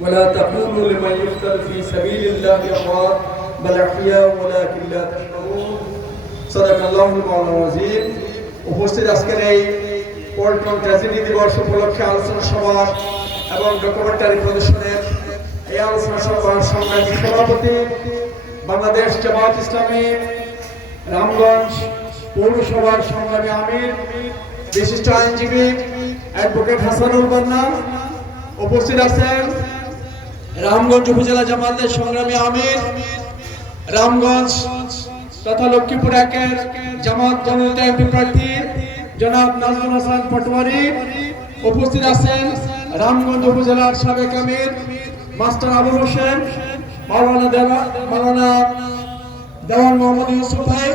ولا تقولوا لمن يقتل في سبيل الله أموات بل أحياء ولكن لا تشعرون صدق الله العظيم উপস্থিত আজকের এই পল্টন ট্র্যাজেডি দিবস উপলক্ষে আলোচনা সভা এবং ডকুমেন্টারি প্রদর্শনের এই আলোচনা সভার সংগ্রামী সভাপতি বাংলাদেশ জামাত ইসলামী রামগঞ্জ পৌরসভার সংগ্রামী আমির বিশিষ্ট আইনজীবী অ্যাডভোকেট হাসানুল বান্না উপস্থিত আছেন রামগঞ্জ উপজেলা জামাতের সংগ্রামী আমির, রামগঞ্জ তথা লক্ষ্মীপুর একের জামাত জনতা এমপি প্রার্থী জনাব নাজমুল হাসান পটোয়ারি। উপস্থিত আছেন রামগঞ্জ উপজেলার সাবেক আমির, মাস্টার আবুল হোসেন, মাওলানা দেওয়া, মাওলানা দেওয়ান মোহাম্মদ ইউসুফ ভাই।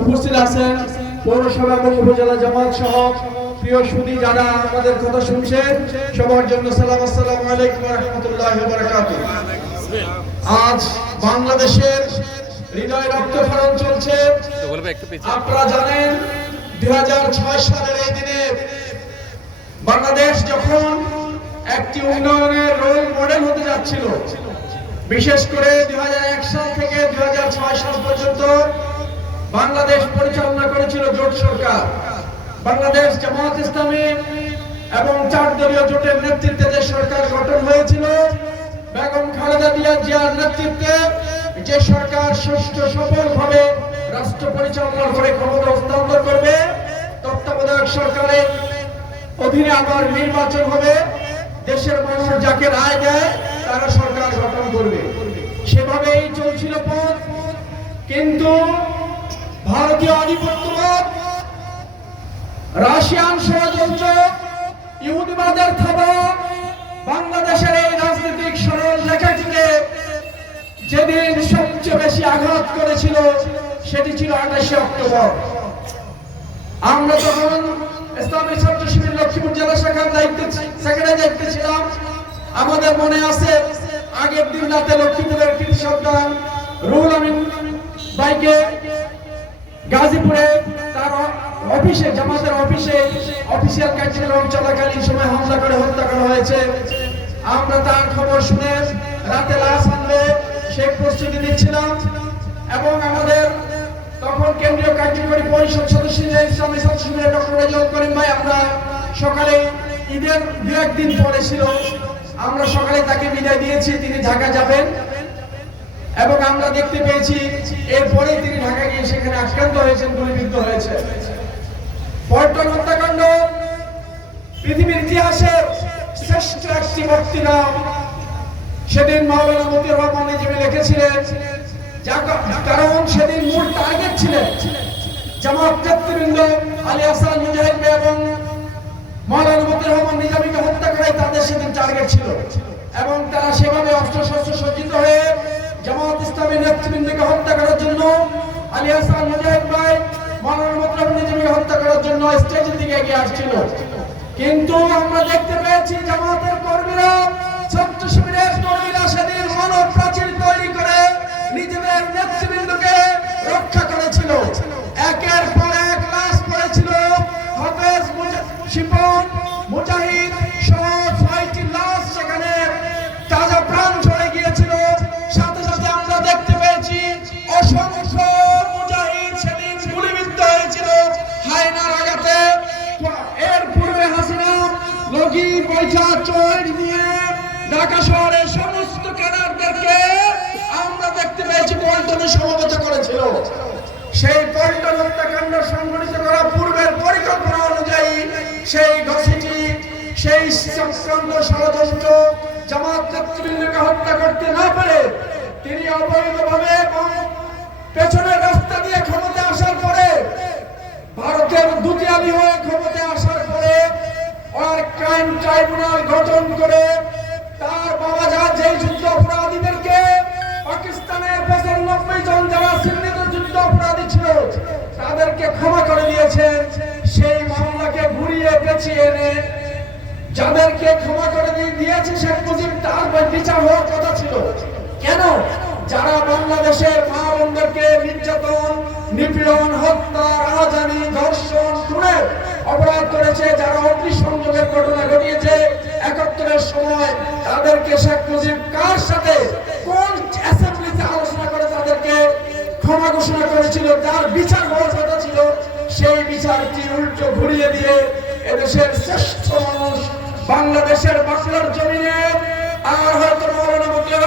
উপস্থিত আছেন পৌরসভা এবং উপজেলা জামাত সহ প্রিয় সুদী যারা আমাদের কথা শুনছেন সবার জন্য সালাম আসসালামু আলাইকুম রহমতুল্লাহ বারাকাতুহ। আজ বাংলাদেশের হৃদয় রক্তক্ষরণ চলছে। আপনারা জানেন দুই সালের এই দিনে বাংলাদেশ যখন একটি উন্নয়নের রোল মডেল হতে যাচ্ছিল বিশেষ করে দু হাজার এক সাল থেকে দুই হাজার ছয় সাল পর্যন্ত বাংলাদেশ পরিচালনা করেছিল জোট সরকার। বাংলাদেশ জামাত ইসলামী এবং চার দলীয় জোটের নেতৃত্বে যে সরকার গঠন হয়েছিল, বেগম খালেদা জিয়া জিয়ার নেতৃত্বে যে সরকার সুষ্ঠু সফলভাবে রাষ্ট্র পরিচালনা করে ক্ষমতা হস্তান্তর করবে, তত্ত্বাবধায়ক সরকারের অধীনে আবার নির্বাচন হবে, দেশের মানুষ যাকে রায় দেয় তারা সরকার গঠন করবে। সেভাবেই চলছিল পথ, কিন্তু ভারতীয় আধিপত্যবাদ রাশিয়ান ষড়যন্ত্র, ইহুদিবাদের থাবা, বাংলাদেশের এই রাজনৈতিক সরল রেখাটিকে যেদিন সবচেয়ে বেশি আঘাত করেছিল, সেটি ছিল আঠাশে অক্টোবর। আমরা যখন ইসলামী ছাত্র শিবির লক্ষ্মীপুর জেলা শাখার দায়িত্বে সেক্রেটারি দায়িত্বে ছিলাম। আমাদের মনে আছে, আগের দিন রাতে লক্ষ্মীপুরের কৃতি সন্তান রুহুল আমিন অফিসিয়াল চলাকালীন সময় হামলা করে হত্যা করা হয়েছে। আমরা তার খবর শুনে রাতে লাশ আনলে সেই প্রস্তুতি নিচ্ছিলাম এবং আমাদের তখন কেন্দ্রীয় কার্যকরী পরিষদ সদস্য ইসলামী ছাত্র শিবিরের ডক্টর রেজাউল করিম ভাই, আমরা সকালে ঈদের দু একদিন পরে ছিল, আমরা সকালে তাকে বিদায় দিয়েছি, তিনি ঢাকা যাবেন এবং আমরা দেখতে পেয়েছি এরপরে তিনি ঢাকা গিয়ে সেখানে আক্রান্ত হয়েছেন, গুলিবিদ্ধ হয়েছে পল্টন হত্যাকাণ্ড একটি বক্তৃতা সেদিন মাওলানা মতিউর রহমান নিজেবে লিখেছিলেন কারণ সেদিন মূল টার্গেট ছিলেন জামাত নেতৃবৃন্দ আলী হাসান, মুজাহিদ এবং মাওলানা রহমান নিজামীকে হত্যা করাই তাদের সেদিন টার্গেট ছিল এবং তারা সেভাবে অস্ত্র শস্ত্র সজ্জিত হয়ে জামাত ইসলামী নেতৃবৃন্দকে হত্যা করার জন্য আলী হাসান, মুজাহিদ ভাই, মাওলানা রহমান নিজামীকে হত্যা করার জন্য স্টেজের দিকে এগিয়ে আসছিল। কিন্তু আমরা দেখতে পেয়েছি জামাতের কর্মীরা ছাত্র সেই পল্টন হত্যাকাণ্ড সংঘটিত পরিকল্পনা অনুযায়ী সেই ঘষিটি সেই হত্যা করতে না পারে তিনি অবৈধভাবে এবং পেছনের রাস্তা দিয়ে ক্ষমতা আসার পরে ভারতের দুতিয়ালি হয়ে ক্ষমতায় আসার আর ক্রাইম ট্রাইব্যুনাল গঠন করে তার বাবা যা যেই যুদ্ধ অপরাধীদেরকে পাকিস্তানের পঁচানব্বই জন যারা চিহ্নিত যুদ্ধ অপরাধী ছিল, তাদেরকে ক্ষমা করে দিয়েছেন সেই মামলাকে ঘুরিয়ে পেঁচিয়ে এনে যাদেরকে ক্ষমা করে দিয়ে দিয়েছে শেখ মুজিব, তার বিচার হওয়ার কথা ছিল। কেন? যারা বাংলাদেশের মা বোনদেরকে নির্যাতন, নিপীড়ন, হত্যা, রাহাজানি, ধর্ষণ, খুনের অপরাধ করেছে, যারা অগ্নিসংযোগের ঘটনা ঘটিয়েছে, একাত্তরের সময় তাদেরকে শেখ মুজিব কার সাথে কোন অ্যাসেম্বলিতে আলোচনা করে তাদেরকে ক্ষমা ঘোষণা করেছিল তার বিচার হওয়ার কথা ছিল, সেই বিচারটি উল্টো ঘুরিয়ে দিয়ে এদেশের শ্রেষ্ঠ মানুষ বাংলাদেশের বাংলার জমিনে, আর হয়তো মৌলানা মতিউর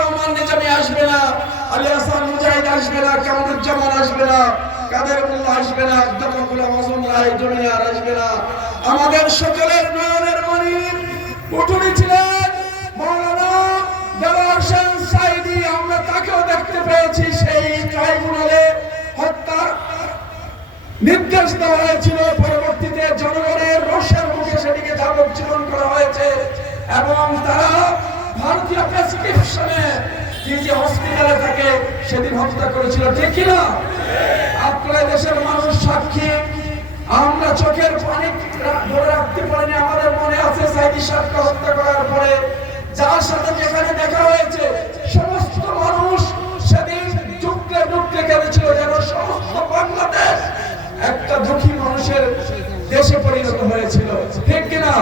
আমাদের সকলের নয়নের মণি উঠুনি ছিলেন। আমরা তাকেও দেখতে পেয়েছি, সেই ট্রাইব্যুনালে হত্যার নির্দেশ দেওয়া হয়েছিল। পরবর্তীতে জনগণের রোষের মুখে সেটিকে যাবজ্জীবন করা হয়েছে এবং তারা ভারতীয় প্রেসক্রিপশনে যে হসপিটালে থাকে, সেদিন হত্যা করেছিল। ঠিক কিনা? আপনারা দেশের মানুষ সাক্ষী। আমরা চোখের পানি ধরে রাখতে পারিনি, আমাদের মনে আছে সাইদি সাহেবকে হত্যা করার পরে। যার সাথে যেখানে দেখা হয়েছে, সমস্ত মানুষ সেদিন টুকরে টুকরে কেঁদেছিল যেন সমস্ত বাংলাদেশ একটা দুঃখী মানুষের দেশে পরিণত হয়েছিল। ঠিক কিনা?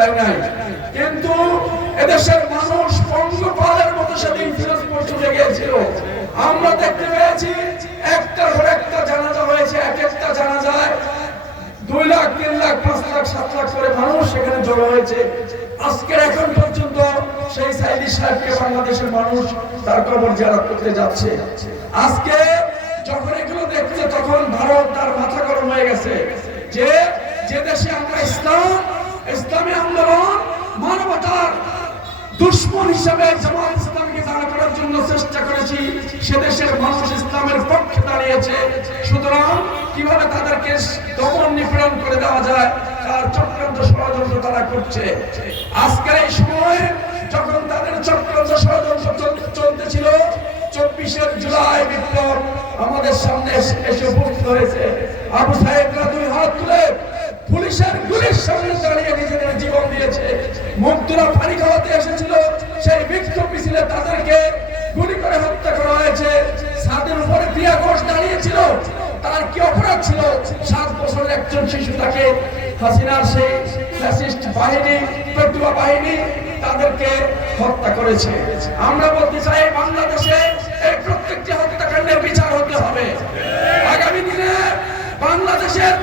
দেয় নাই। কিন্তু এদেশের মানুষ পঙ্গপালের মতো সেদিন ফিরোজপুর ছুটে গিয়েছিল। আমরা দেখতে পেয়েছি একটার পর একটা জানাজা হয়েছে, এক একটা জানাজায় দুই লাখ, তিন লাখ, পাঁচ লাখ, সাত লাখ করে মানুষ সেখানে জড়ো হয়েছে। আজকের এখন পর্যন্ত সেই সাইদি সাহেবকে বাংলাদেশের মানুষ তার কবর জিয়ারত করতে যাচ্ছে। আজকে যখন এগুলো দেখছে, তখন ভারত তার মাথা গরম হয়ে গেছে। যে যে দেশে আমরা ইসলাম ইসলামী আন্দোলন মানবতার দুশ্মন হিসাবে জামাত ইসলামকে দাঁড় করার জন্য চেষ্টা করেছি। সে দেশের মানুষ ইসলামের পক্ষে দাঁড়িয়েছে। সুতরাং কীভাবে তাদেরকে দমন নিপীড়ন করে দেওয়া যায়, তার চক্রান্ত ষড়যন্ত্র তারা করছে। আজকের এই সময় যখন তাদের চক্রান্ত ষড়যন্ত্র চল- চলতেছিল, চব্বিশে জুলাই বিপ্লব আমাদের সামনে এসে উপস্থিত হয়েছে। আবু সাহেবরা দুই হাত তুলে পুলিশের গুলির সামনে দাঁড়িয়ে নিজেদের জীবন দিয়েছে। মুক্তরা পানি খাওয়াতে এসেছিল, সেই বিক্ষোভ মিছিলে তাদেরকে গুলি করে হত্যা করা হয়েছে। সাদের উপরে প্রিয়া ঘোষ দাঁড়িয়েছিল, তার কি অপরাধ ছিল? সাত বছরের একজন শিশু তাকে হাসিনার সেই ফ্যাসিস্ট বাহিনী পেটুয়া বাহিনী তাদেরকে হত্যা করেছে। আমরা বলতে চাই, বাংলাদেশে এই প্রত্যেকটি হত্যাকাণ্ডের বিচার হতে হবে। আগামী দিনে বাংলাদেশের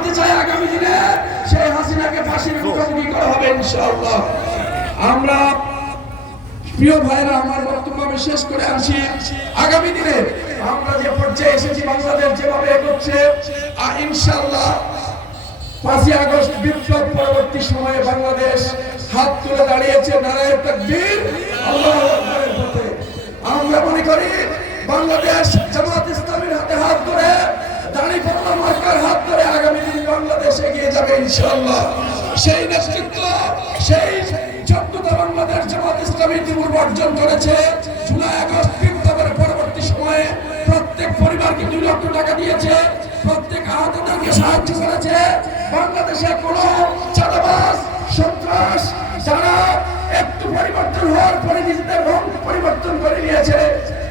বলতে চাই আগামী দিনে সেই হাসিনাকে ফাঁসির মুখোমুখি করা হবে ইনশাআল্লাহ। আমরা প্রিয় ভাইরা আমার বক্তব্য আমি শেষ করে আসি আগামী দিনে আমরা যে পর্যায়ে এসেছি, বাংলাদেশ যেভাবে এগোচ্ছে, আ- ইনশাআল্লাহ পাঁচই আগস্ট বিপ্লব পরবর্তী সময়ে বাংলাদেশ হাত তুলে দাঁড়িয়েছে নারায়ণ তাকবীর আল্লাহু পথে। আমরা মনে করি বাংলাদেশ জামাত ইসলামের হাতে হাত ধরে দাঁড়িয়ে মার্কার হাত ধরে যাবে ইনশাআল্লাহ। সেই নেতৃত্ব, সেই যোগ্যতা বাংলাদেশ জামাত ইসলামী ইতিপূর্বে অর্জন করেছে। জুলাই আগস্ট বিপ্লবের পরবর্তী সময়ে প্রত্যেক পরিবারকে দুই লক্ষ টাকা দিয়েছে। প্রত্যেক আহতদেরকে সাহায্য করেছে। বাংলাদেশে কোন চাঁদাবাজ, সন্ত্রাস, যারা একটু পরিবর্তন হওয়ার পরে নিজেদের রং পরিবর্তন করে নিয়েছে,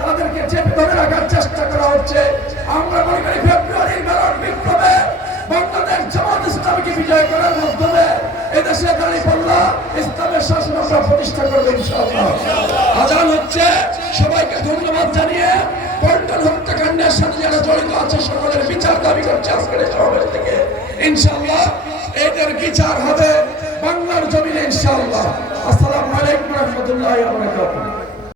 তাদেরকে চেপে ধরে রাখার চেষ্টা করা হচ্ছে। আমরা মনে করি ফেব্রুয়ারির মেরট বিপ্লবে বাংলাদেশ জামাত ইসলামকে বিজয় করার মাধ্যমে এদেশে দাঁড়িয়ে পড়লা, ইসলামের শাসন আমরা প্রতিষ্ঠা করব ইনশাআল্লাহ। আজান হচ্ছে, সবাইকে ধন্যবাদ জানিয়ে পল্টন হত্যাকাণ্ডের সাথে যারা জড়িত আছে, সকলের বিচার দাবি করছে আজকের সমাবেশ থেকে। ইনশাআল্লাহ, এদের বিচার হবে বাংলার জমিনে ইনশাআল্লাহ। আসসালামু আলাইকুম রহমতুল্লাহ